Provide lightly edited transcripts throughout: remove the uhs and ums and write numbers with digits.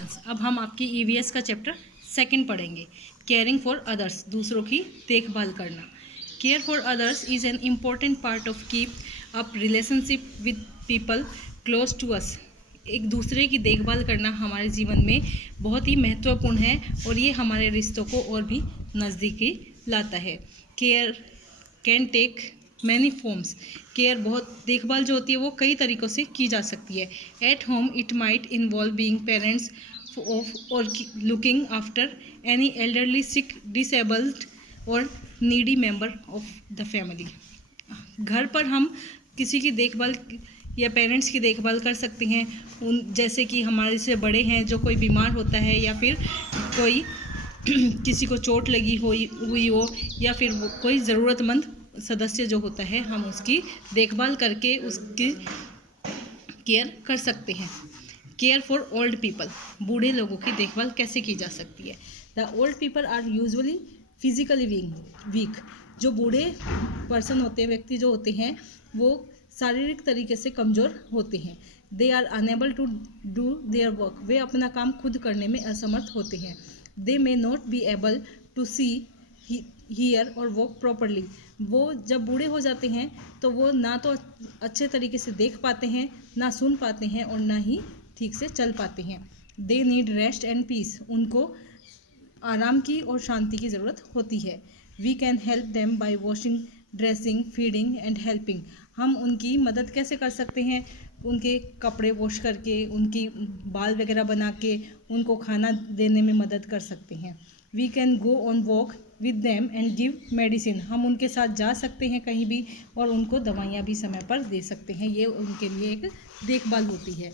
Children's. अब हम आपकी ईवीएस का चैप्टर 2 पढ़ेंगे। केयरिंग फॉर अदर्स, दूसरों की देखभाल करना। Care for others is an important part of keep up relationship with people close to us. एक दूसरे की देखभाल करना हमारे जीवन में बहुत ही महत्वपूर्ण है और ये हमारे रिश्तों को और भी नज़दीकी लाता है। Care can take many forms. Care देखभाल जो होती है वो कई तरीक़ों से की जा सकती है। At home it might involve being parents of और लुकिंग आफ्टर एनी एल्डरली, सिक, डिसेबल्ड और needy member of the family. घर पर हम किसी की देखभाल या पेरेंट्स की देखभाल कर सकते हैं, जैसे कि हमारे से बड़े हैं, जो कोई बीमार होता है या फिर कोई किसी को चोट लगी हुई हो या फिर कोई ज़रूरतमंद सदस्य जो होता है, हम उसकी देखभाल करके उसकी केयर कर सकते हैं। केयर फॉर ओल्ड पीपल, बूढ़े लोगों की देखभाल कैसे की जा सकती है। The old people are usually physically weak. जो बूढ़े पर्सन होते हैं, व्यक्ति जो होते हैं, वो शारीरिक तरीके से कमज़ोर होते हैं। They are unable to do their work, वे अपना काम खुद करने में असमर्थ होते हैं। They may not be able to see, hear और वॉक प्रॉपरली। वो जब बूढ़े हो जाते हैं तो वो ना तो अच्छे तरीके से देख पाते हैं, ना सुन पाते हैं और ना ही ठीक से चल पाते हैं। They need rest and peace, उनको आराम की और शांति की ज़रूरत होती है। We can help them by washing, dressing, feeding and helping. हम उनकी मदद कैसे कर सकते हैं? उनके कपड़े वॉश करके, उनकी बाल वगैरह बना के, उनको खाना देने में मदद कर सकते हैं। We can go on walk with them and give medicine. हम उनके साथ जा सकते हैं कहीं भी और उनको दवाइयाँ भी समय पर दे सकते हैं। ये उनके लिए एक देखभाल होती है।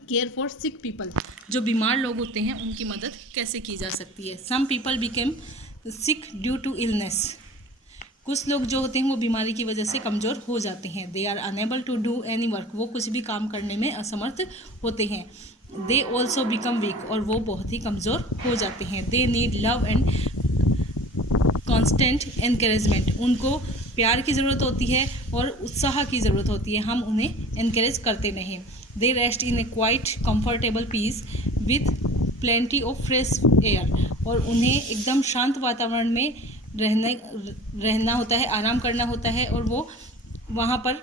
केयर फॉर सिक पीपल, जो बीमार लोग होते हैं उनकी मदद कैसे की जा सकती है। Some people became sick due to illness. कुछ लोग जो होते हैं वो बीमारी की वजह से कमज़ोर हो जाते हैं। They are unable to do any work, वो कुछ भी काम करने में असमर्थ होते हैं। दे ऑल्सो बिकम वीक, और वो बहुत ही कमज़ोर हो जाते हैं। They need love and constant encouragement, उनको प्यार की ज़रूरत होती है और उत्साह की ज़रूरत होती है, हम उन्हें एनकरेज करते नहीं। They rest in a quite comfortable peace with plenty of fresh air, और उन्हें एकदम शांत वातावरण में रहना होता है, आराम करना होता है, और वो वहाँ पर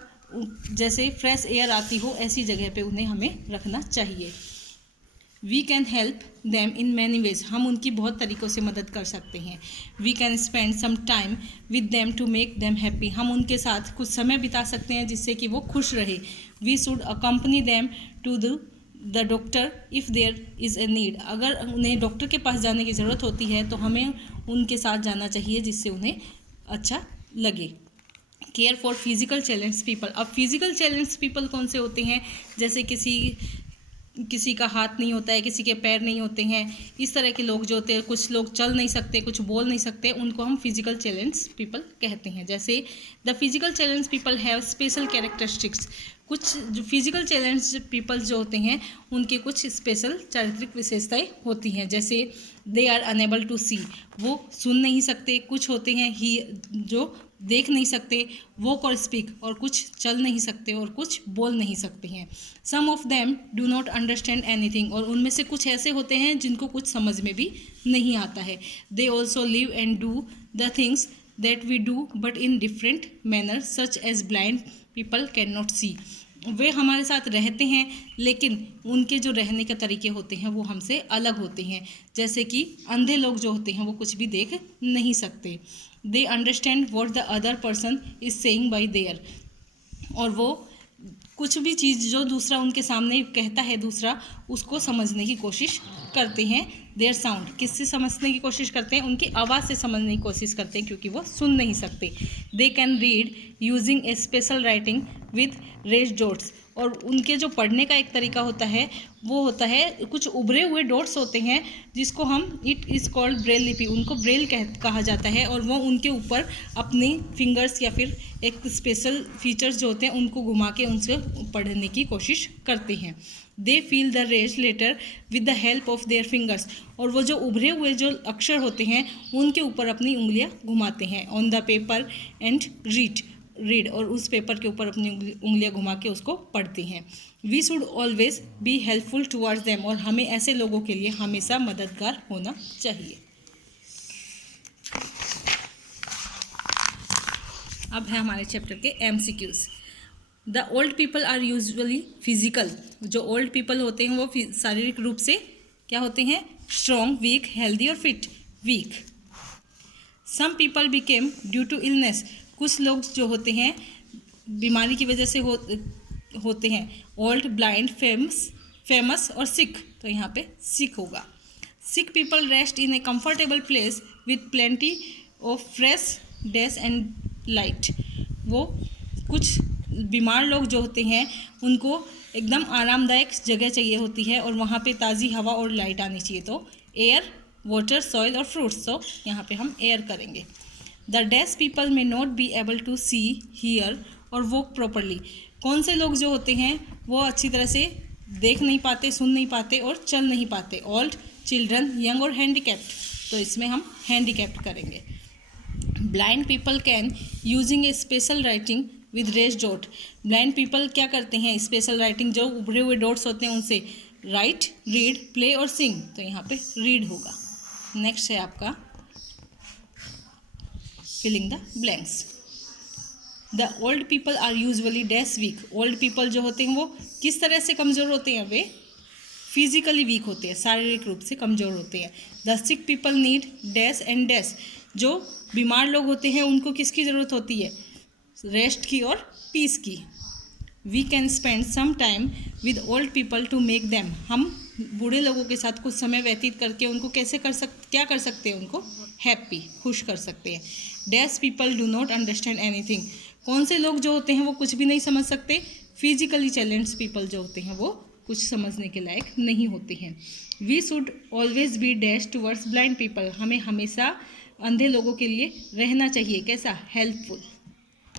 जैसे फ्रेश एयर आती हो ऐसी जगह पे उन्हें हमें रखना चाहिए। We can help them in many ways, हम उनकी बहुत तरीक़ों से मदद कर सकते हैं। We can spend some time with them to make them happy, हम उनके साथ कुछ समय बिता सकते हैं जिससे कि वो खुश रहे। We should accompany them to the doctor if there is a need, अगर उन्हें डॉक्टर के पास जाने की ज़रूरत होती है तो हमें उनके साथ जाना चाहिए जिससे उन्हें अच्छा लगे। Care for physical challenge people, अब फिजिकल चैलेंज पीपल कौन से होते हैं? जैसे किसी का हाथ नहीं होता है, किसी के पैर नहीं होते हैं, इस तरह के लोग जो होते हैं, कुछ लोग चल नहीं सकते, कुछ बोल नहीं सकते, उनको हम फिजिकल चैलेंज पीपल कहते हैं। जैसे the physical challenge people have special characteristics, कुछ जो फिजिकल चैलेंज पीपल जो होते हैं उनके कुछ स्पेशल चारित्रिक विशेषताएं होती हैं। जैसे दे आर अनेबल टू सी, वो सुन नहीं सकते। कुछ होते हैं ही जो देख नहीं सकते, वॉक और स्पीक, और कुछ चल नहीं सकते और कुछ बोल नहीं सकते हैं। Some of them do not understand anything, और उनमें से कुछ ऐसे होते हैं जिनको कुछ समझ में भी नहीं आता है। They also live and do the things that we do but in different manner, such as blind people can not see, वे हमारे साथ रहते हैं लेकिन उनके जो रहने के तरीके होते हैं वो हमसे अलग होते हैं। जैसे कि अंधे लोग जो होते हैं वो कुछ भी देख नहीं सकते। They understand what the other person is saying bye there, और वो कुछ भी चीज़ जो दूसरा उनके सामने कहता है दूसरा, उसको समझने की कोशिश करते हैं। देयर साउंड, किससे समझने की कोशिश करते हैं? उनकी आवाज़ से समझने की कोशिश करते हैं क्योंकि वो सुन नहीं सकते। They can read using a special writing with raised dots, और उनके जो पढ़ने का एक तरीका होता है वो होता है कुछ उभरे हुए डॉट्स होते हैं जिसको हम इट इज़ कॉल्ड ब्रेल लिपि, उनको ब्रेल कहा जाता है, और वो उनके ऊपर अपनी फिंगर्स या फिर एक स्पेशल फीचर्स जो होते हैं उनको घुमा के उनसे पढ़ने की कोशिश करते हैं। They feel the raised letter with the help of their fingers, और वो जो उभरे हुए जो अक्षर होते हैं उनके ऊपर अपनी उंगलियां घुमाते हैं। On the paper and read, read और उस पेपर के ऊपर अपनी उंगलियां घुमा के उसको पढ़ते हैं। We should always be helpful towards them, और हमें ऐसे लोगों के लिए हमेशा मददगार होना चाहिए। अब है हमारे चैप्टर के MCQs। The old people are usually physical, जो ओल्ड पीपल होते हैं वो शारीरिक रूप से क्या होते हैं, स्ट्रॉन्ग, वीक, हेल्दी और fit. Weak. Some people became due to illness, कुछ लोग जो होते हैं बीमारी की वजह से होते हैं। ओल्ड, ब्लाइंड, फेमस और सिक, तो यहाँ पे सिक होगा। Sick people rest in a comfortable place with plenty of fresh dash and light, वो कुछ बीमार लोग जो होते हैं उनको एकदम आरामदायक जगह चाहिए होती है और वहाँ पे ताज़ी हवा और लाइट आनी चाहिए। तो एयर, वाटर, सॉइल और फ्रूट्स, तो यहाँ पे हम एयर करेंगे। The dash people may not be able to see, hear और वॉक प्रॉपरली, कौन से लोग जो होते हैं वो अच्छी तरह से देख नहीं पाते, सुन नहीं पाते और चल नहीं पाते। ओल्ड, चिल्ड्रन, यंग और हैंडीकैप्ड, तो इसमें हम हैंडीकैप्ड करेंगे। Blind people can using a special writing with raised dot, blind people क्या करते हैं, स्पेशल राइटिंग जो उभरे हुए डॉट्स होते हैं उनसे राइट, रीड, प्ले और सिंग, तो यहाँ पे रीड होगा। नेक्स्ट है आपका filling the blanks. The old people are usually dash weak, old people जो होते हैं वो किस तरह से कमज़ोर होते हैं, वे फिजिकली वीक होते हैं, शारीरिक रूप से कमज़ोर होते हैं। The sick people need dash and dash, जो बीमार लोग होते हैं उनको किसकी ज़रूरत होती है, रेस्ट की और पीस की। We can spend some time with old people to make them, हम बूढ़े लोगों के साथ कुछ समय व्यतीत करके उनको क्या कर सकते हैं, उनको हैप्पी, खुश कर सकते हैं। Dash people do not understand anything, कौन से लोग जो होते हैं वो कुछ भी नहीं समझ सकते। फिजिकली चैलेंज्ड पीपल जो होते हैं वो कुछ समझने के लायक नहीं होते हैं। We should always be dash towards blind people, हमें हमेशा अंधे लोगों के लिए रहना चाहिए कैसा, हेल्पफुल।